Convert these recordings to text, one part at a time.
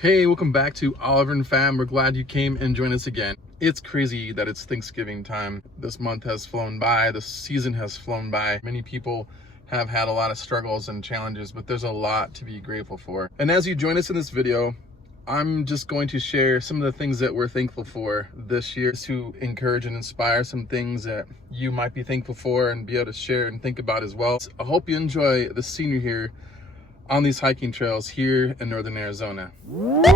Hey, welcome back to Oliver and Fam. We're glad you came and joined us again. It's crazy that it's Thanksgiving time. This month has flown by, this season has flown by. Many people have had a lot of struggles and challenges, but there's a lot to be grateful for. And as you join us in this video, I'm just going to share some of the things that we're thankful for this year to encourage and inspire some things that you might be thankful for and be able to share and think about as well. So I hope you enjoy the scenery here on these hiking trails here in northern Arizona. Lots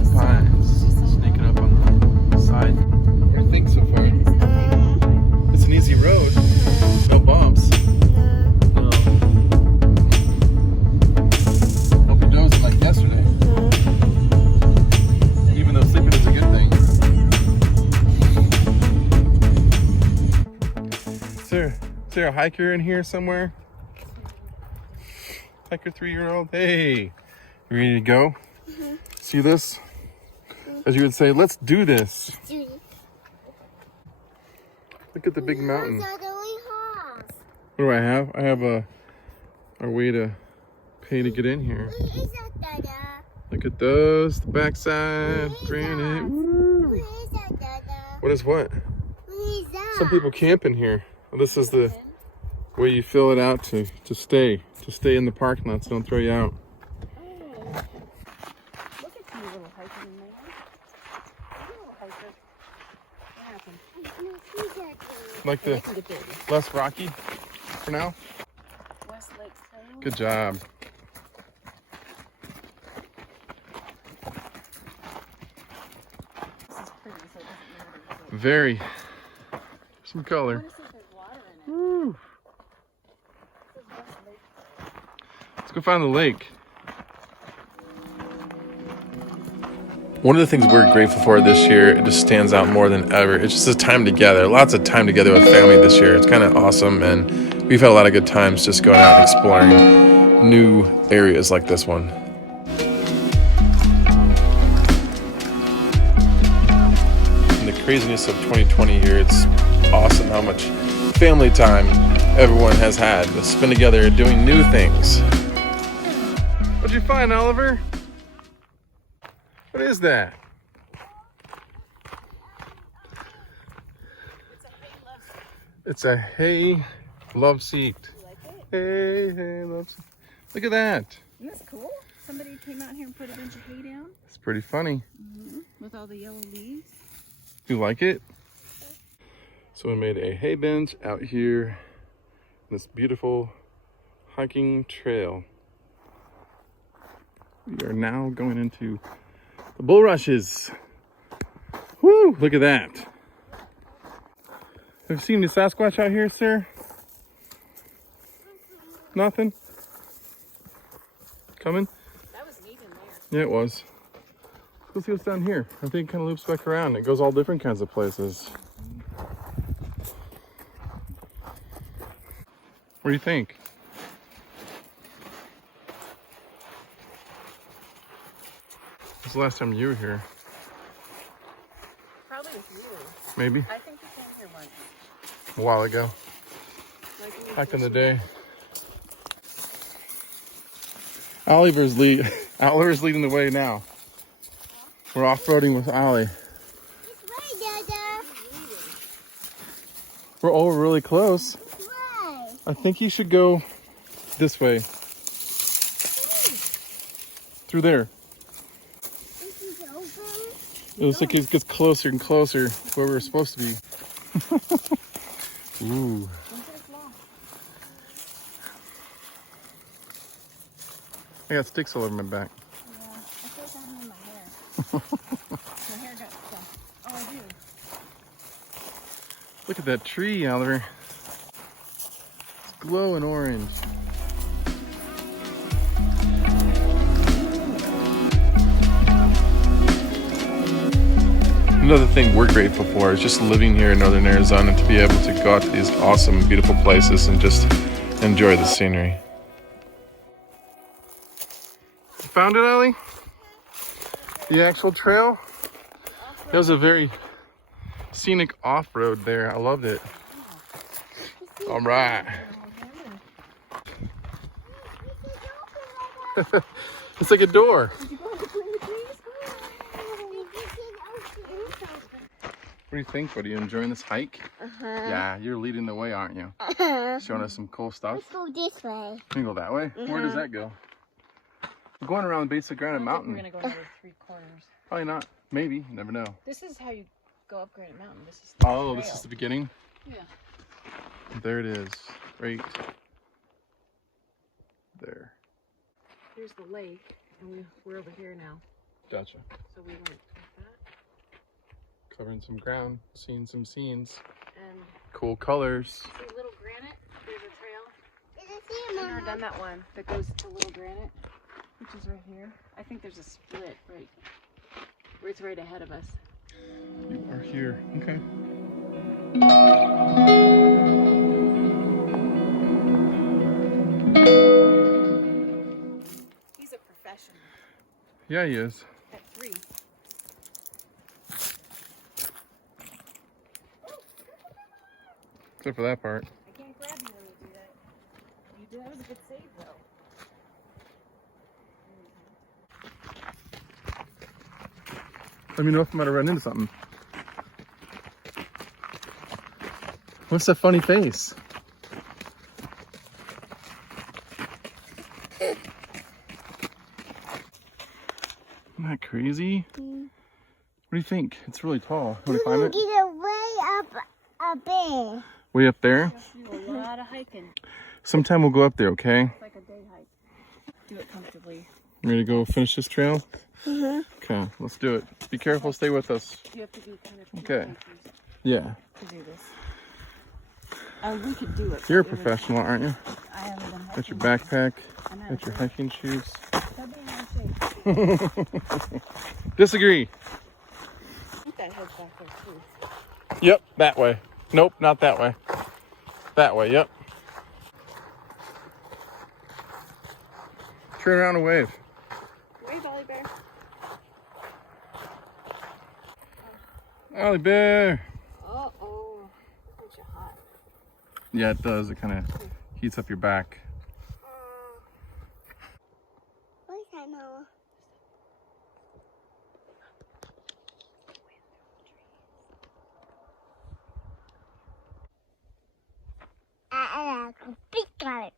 of pines sneaking up on the side. What do you think so far? It's an easy road, no bumps. Hope you're dozing like yesterday. Even though sleeping is a good thing. Is there a hiker in here somewhere? Hiker 3-year-old? Hey, you ready to go? Mm-hmm. See this? As you would say, let's do this. Look at the big mountain. What do I have? I have our way to pay to get in here. Look at those, the backside, granite. Woo. What is what? Some people camp in here. Well, this is the way you fill it out to stay in the parking lot so don't throw you out. Look at you little hiker in there. Little hiker. What happened? Like the less rocky for now? West Lakes Trail. Good job. This is pretty, so it doesn't matter. Very. Some color. Notice that there's water in it. Woo. This is West Lake. Let's go find the lake. One of the things we're grateful for this year, it just stands out more than ever. It's just a time together. Lots of time together with family this year. It's kind of awesome, and we've had a lot of good times just going out and exploring new areas like this one. In the craziness of 2020 here, it's awesome how much family time everyone has had to spend together doing new things. What'd you find, Oliver? What is that? It's a hay love seat. You like it? Hey, love seat. Look at that. Isn't this cool? Somebody came out here and put a bunch of hay down. It's pretty funny. With all the yellow leaves. Do you like it? So we made a hay bench out here in this beautiful hiking trail. We are now going into the bulrushes. Woo! Look at that. Have you seen the Sasquatch out here, sir? Nothing? Coming? That was neat in there. Yeah, it was. Let's see what's down here. I think it kind of loops back around. It goes all different kinds of places. What do you think? When's the last time you were here? Probably with you. Maybe? I think we came here once. A while ago. Like Back in the day. Oliver's leading the way now. We're off-roading with Ollie. We're really close. I think you should go this way. Through there. It looks like it gets closer and closer to where we're supposed to be. Ooh. I got sticks all over my back. Yeah, I feel like I'm in my hair. My hair got stuck. Oh, I do. Look at that tree, Oliver. It's glowing orange. Another thing we're grateful for is just living here in northern Arizona, to be able to go out to these awesome, beautiful places and just enjoy the scenery. You found it, Ollie? The actual trail? It was a very scenic off-road there. I loved it. All right. It's like a door. What do you think? What are you enjoying this hike? Yeah, you're leading the way, aren't you? Showing us some cool stuff. Let's go this way. Can you go that way? Where does that go? We're going around the base of Granite Mountain. We're gonna go another 3 corners. Probably not. Maybe. You never know. This is how you go up Granite Mountain. This is the Oh, trail. this is the beginning? Yeah. There it is. Right there. Here's the lake, and we're over here now. Gotcha. So we went like that. Covering some ground, seeing some scenes. And Cool colors. see Little Granite? There's a trail. Did you see I've him? never done that one that goes to Little Granite, which is right here. I think there's a split right where it's right ahead of us. You are here. Okay. He's a professional. Yeah, he is. At 3. Except for that part. I can't grab you when you do that. You did. That was a good save, though. Let me know if I'm gonna run into something. What's that funny face? Isn't that crazy? What do you think? It's really tall. Want to climb it? Get it way up there. Way up there? You have to do a lot of hiking. Sometime we'll go up there, okay? It's like a day hike. Do it comfortably. Ready to go finish this trail? Mm-hmm. Okay, let's do it. Be careful, stay with us. You have to be kind of Okay. Yeah. to do this. We could do it. You're a but it was- professional, aren't you? I haven't been hiking. Got your backpack, I'm not got your afraid. hiking shoes. That'd be in shape. Disagree. I think that head's back there too. Yep, that way. Nope, not that way. That way, yep. Turn around and wave. Wave, Ollie Bear. Ollie Bear. Uh-oh. Bunch of hot. Yeah, it does. It kind of heats up your back. What's that, Mama? I like a big carrot.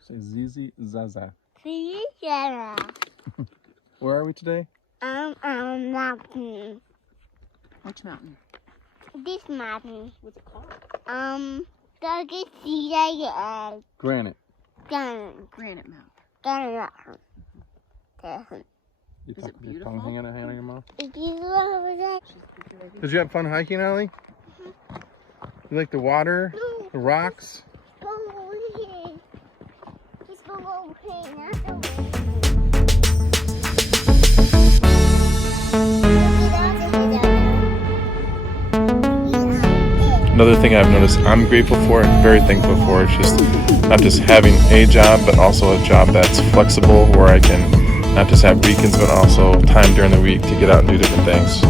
Say Zizi Zaza. See, Sarah. Where are we today? Mountain. Which mountain? This mountain. What's it called? Does it see that Granite. gun? Granite Mountain. Gun. You Is it your tongue beautiful? hanging out of your mouth? Is this over there? Did you have fun hiking, Ollie? You like the water, No. the rocks? Go over here. Just go over here, not over here. Another thing I've noticed I'm grateful for and very thankful for is just not just having a job, but also a job that's flexible where I can not just have weekends, but also time during the week to get out and do different things.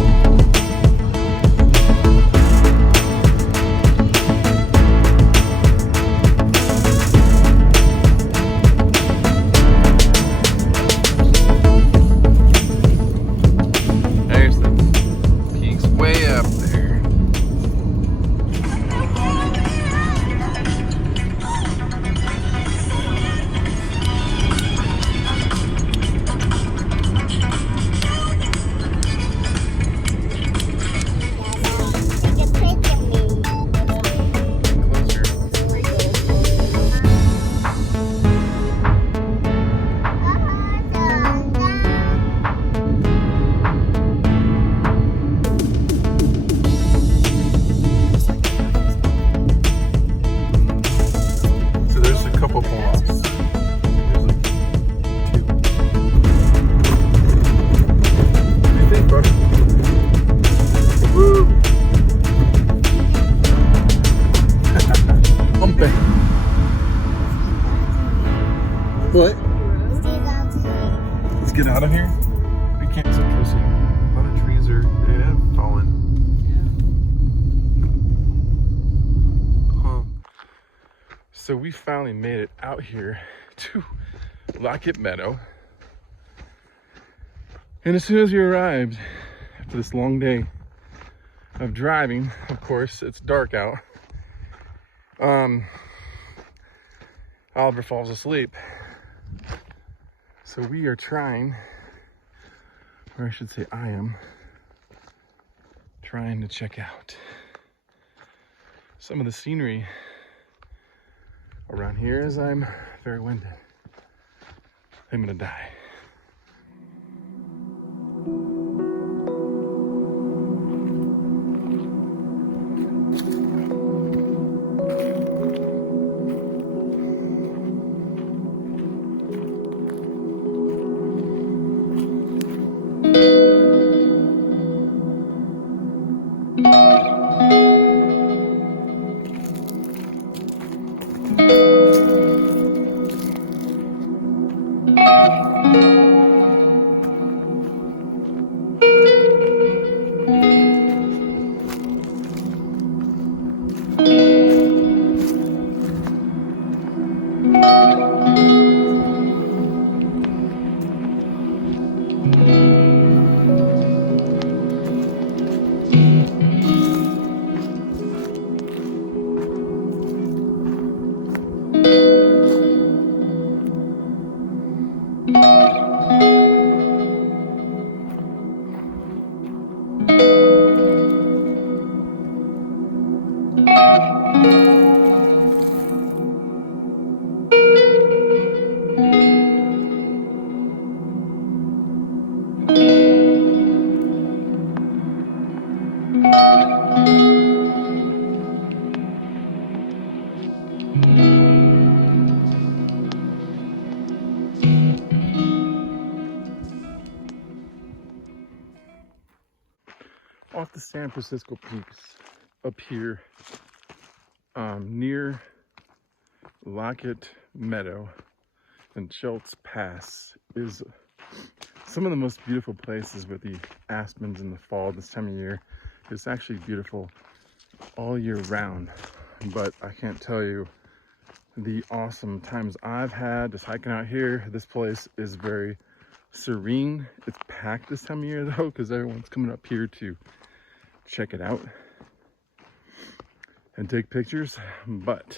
There's the peaks way up there. So we finally made it out here to Lockett Meadow. And as soon as we arrived, after this long day of driving, of course, it's dark out, Oliver falls asleep. So we are trying, or I should say I am, trying to check out some of the scenery around here as I'm very winded. I'm gonna die. Off the San Francisco Peaks up here near Lockett Meadow and Schultz Pass is some of the most beautiful places with the aspens in the fall this time of year. It's actually beautiful all year round, but I can't tell you the awesome times I've had just hiking out here. This place is very serene. It's packed this time of year though, because everyone's coming up here to check it out and take pictures, but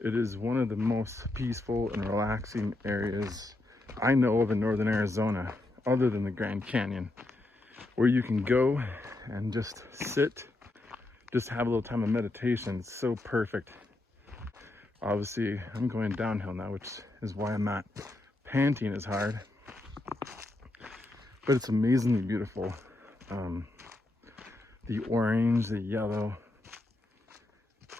it is one of the most peaceful and relaxing areas I know of in northern Arizona, other than the Grand Canyon, where you can go and just sit, just have a little time of meditation. It's so perfect. Obviously, I'm going downhill now, which is why I'm not panting as hard, but it's amazingly beautiful. The orange, the yellow,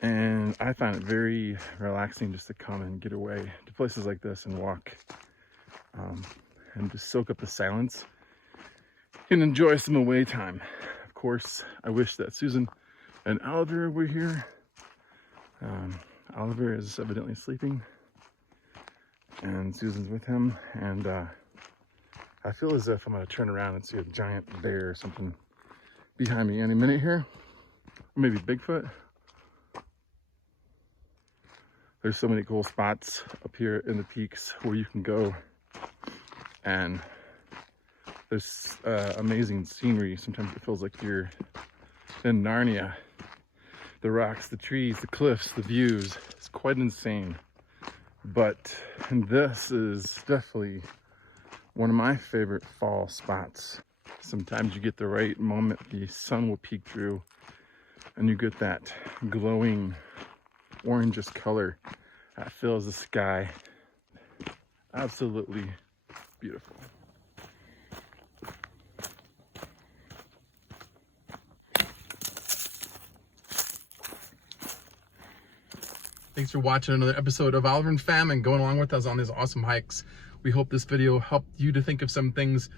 and I find it very relaxing just to come and get away to places like this and walk and just soak up the silence and enjoy some away time. Of course, I wish that Susan and Oliver were here. Oliver is evidently sleeping and Susan's with him, and I feel as if I'm going to turn around and see a giant bear or something behind me any minute here, or maybe Bigfoot. There's so many cool spots up here in the peaks where you can go, and there's amazing scenery. Sometimes it feels like you're in Narnia. The rocks, the trees, the cliffs, the views, it's quite insane. But this is definitely one of my favorite fall spots. Sometimes you get the right moment, the sun will peek through and you get that glowing orangish color that fills the sky. Absolutely beautiful. Thanks for watching another episode of Oliver and Fam and going along with us on these awesome hikes. We hope this video helped you to think of some things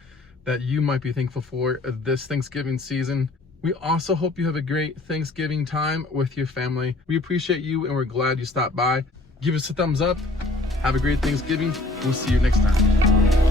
that you might be thankful for this Thanksgiving season. We also hope you have a great Thanksgiving time with your family. We appreciate you and we're glad you stopped by. Give us a thumbs up. Have a great Thanksgiving. We'll see you next time.